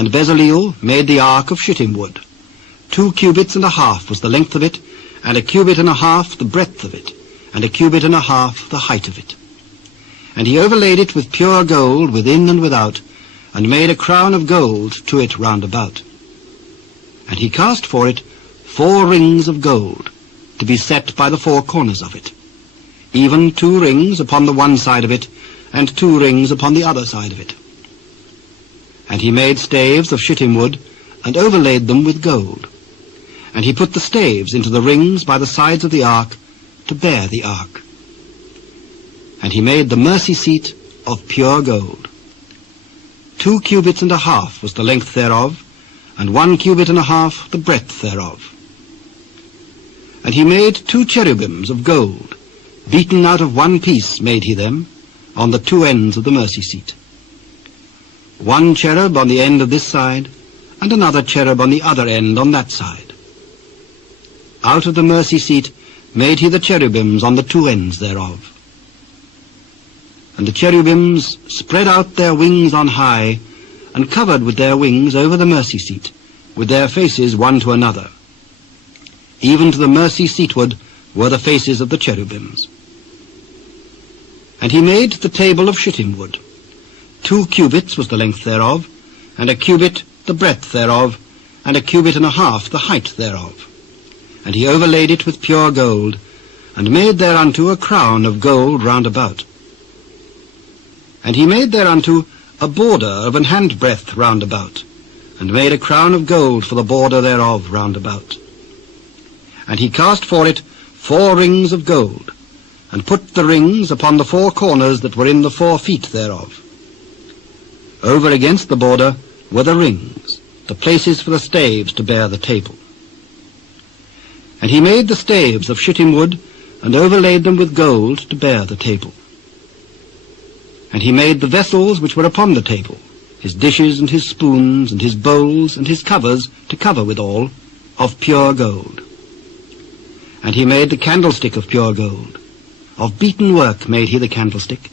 And Bezaleel made the ark of shittim wood. 2 cubits and a half was the length of it, and a cubit and a half the breadth of it, and a cubit and a half the height of it. And he overlaid it with pure gold within and without, and made a crown of gold to it round about. And he cast for it 4 rings of gold, to be set by the 4 corners of it, even 2 rings upon the one side of it, and 2 rings upon the other side of it. And he made staves of shittim wood, and overlaid them with gold. And he put the staves into the rings by the sides of the ark, to bear the ark. And he made the mercy seat of pure gold. 2 cubits and a half was the length thereof, and 1 cubit and a half the breadth thereof. And he made 2 cherubims of gold, beaten out of 1 piece made he them, on the 2 ends of the mercy seat. 1 cherub on the end of this side, and another cherub on the other end on that side. Out of the mercy seat made he the cherubims on the 2 ends thereof. And the cherubims spread out their wings on high, and covered with their wings over the mercy seat, with their faces one to another. Even to the mercy seatward were the faces of the cherubims. And he made the table of shittim wood. 2 cubits was the length thereof, and a cubit the breadth thereof, and a cubit and a half the height thereof. And he overlaid it with pure gold, and made thereunto a crown of gold round about. And he made thereunto a border of an handbreadth round about, and made a crown of gold for the border thereof round about. And he cast for it 4 rings of gold, and put the rings upon the 4 corners that were in the 4 feet thereof. Over against the border were the rings, the places for the staves to bear the table. And he made the staves of shittim wood, and overlaid them with gold to bear the table. And he made the vessels which were upon the table, his dishes and his spoons and his bowls and his covers to cover withal, of pure gold. And he made the candlestick of pure gold. Of beaten work made he the candlestick.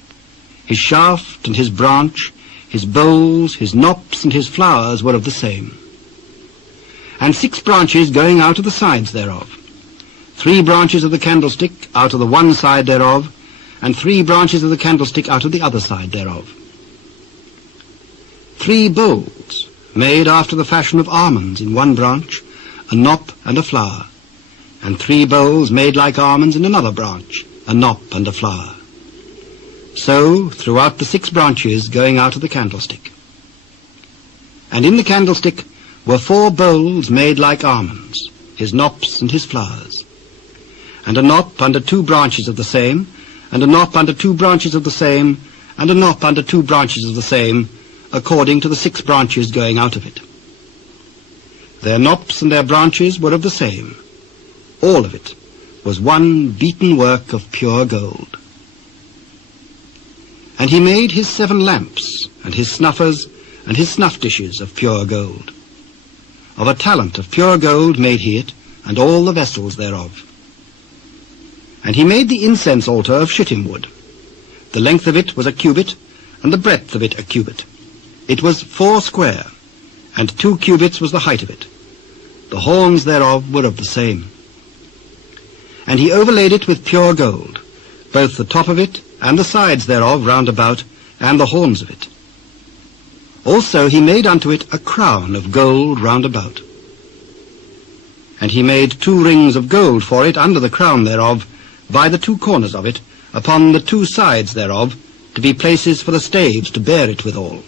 His shaft and his branch, his bowls, his knops, and his flowers were of the same. And 6 branches going out of the sides thereof. 3 branches of the candlestick out of the one side thereof, and 3 branches of the candlestick out of the other side thereof. 3 bowls, made after the fashion of almonds in one branch, a knop and a flower, and 3 bowls made like almonds in another branch, a knop and a flower. So throughout the 6 branches going out of the candlestick. And in the candlestick were 4 bowls made like almonds, his knops and his flowers, and a knop under 2 branches of the same, and a knop under 2 branches of the same, and a knop under 2 branches of the same, according to the 6 branches going out of it. Their knops and their branches were of the same. All of it was one beaten work of pure gold. And he made his 7 lamps, and his snuffers, and his snuff dishes of pure gold. Of a talent of pure gold made he it, and all the vessels thereof. And he made the incense altar of shittim wood. The length of it was a cubit, and the breadth of it a cubit. It was 4 square, and 2 cubits was the height of it. The horns thereof were of the same. And he overlaid it with pure gold, both the top of it and the sides thereof round about, and the horns of it. Also he made unto it a crown of gold round about. And he made 2 rings of gold for it under the crown thereof, by the 2 corners of it, upon the 2 sides thereof, to be places for the staves to bear it withal.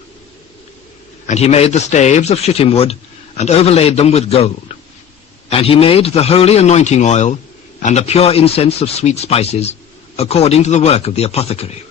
And he made the staves of shittim wood, and overlaid them with gold. And he made the holy anointing oil, and the pure incense of sweet spices, according to the work of the apothecary.